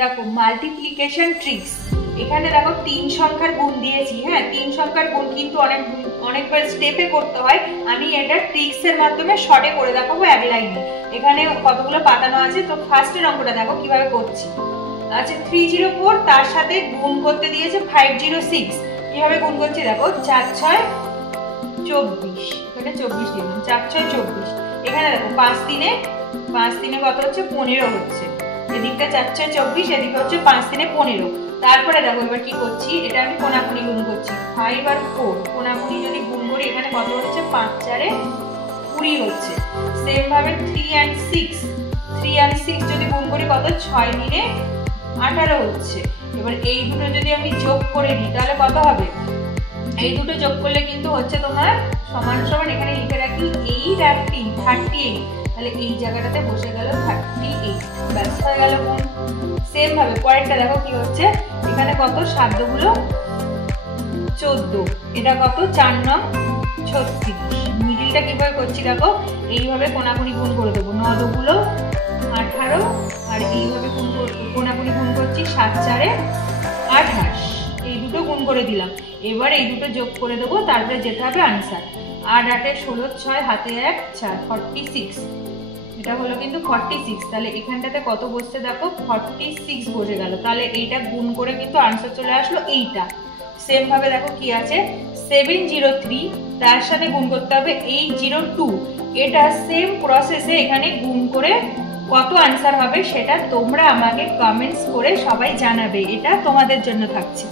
দেখো multiplication tricks, এখানে দেখো 3 সংখ্যার গুণ দিয়েছি। হ্যাঁ, 3 সংখ্যার গুণ কিন্তু অনেকবার স্টেপে করতে হয়। আমি এটা ট্রিক্সের মাধ্যমে শর্টে করে দেখাবো এক লাইনে। এখানে কতগুলো পাতানো আছে, তো ফার্স্টের অঙ্কটা দেখো কিভাবে করছি। আচ্ছা 304 তার সাথে গুণ করতে দিয়েছে 506। কিভাবে গুণ করছি দেখো, 4 6 24, এখানে 24 দিলাম, 4 6 24। এখানে দেখো 5 দিনে কত হচ্ছে, 15 হচ্ছে। এদিকটা 4 6 24, এদিকে হচ্ছে 5 দিনে 15। তারপরে দেখো এবার কি করছি, এটা আমি কোনাকুনি গুণ করছি। 5 আর 4 কোনাকুনি যদি গুণ করি এখানে কত হচ্ছে, 5 4 20 হচ্ছে। সেম ভাবে 3 and 6 যদি গুণ করি কত, 6 দিনে 18 হচ্ছে। এবার এই দুটো যদি আমি যোগ করে নিই তাহলে কত হবে, এই দুটো যোগ করলে কিন্তু হচ্ছে তোমার সমান সমান, এখানে লিখে রাখি 8 আর 3 38, তাহলে এই জায়গাটাতে বসে গেল 38, ব্যাস হয়ে গেল গুণ। সেম ভাবে পরেরটা দেখো কি হচ্ছে, এখানে কত 7 দুগুলো 14, এটা কত 4 9 36। মিডিলটা কিভাবে করছি দেখো, এইভাবে কোনাকুনি গুণ করে দেবো, 9 দুগুলো 18, আর এইভাবে কোনাকুনি গুণ করছি, 7 4 28, এই দুটো গুণ করে দিলাম। এবার এই দুটো যোগ করে দেবো, তারপরে যেতে হবে আনসার। 8 8 16 6 হাতে 1 4 46, এটা হলো কিন্তু 46। তাহলে এখানটাতে কত বসছে দেখো, 46 বসে গেল। তাহলে এইটা গুণ করে কিন্তু আনসার চলে আসলো এইটা। সেম ভাবে দেখো কি আছে, 703 তার সাথে গুণ করতে হবে 802। এটা সেম প্রসেসে এখানে গুণ করে কত আনসার হবে সেটা তোমরা আমাকে কমেন্টস করে সবাই জানাবে, এটা তোমাদের জন্য থাকছে।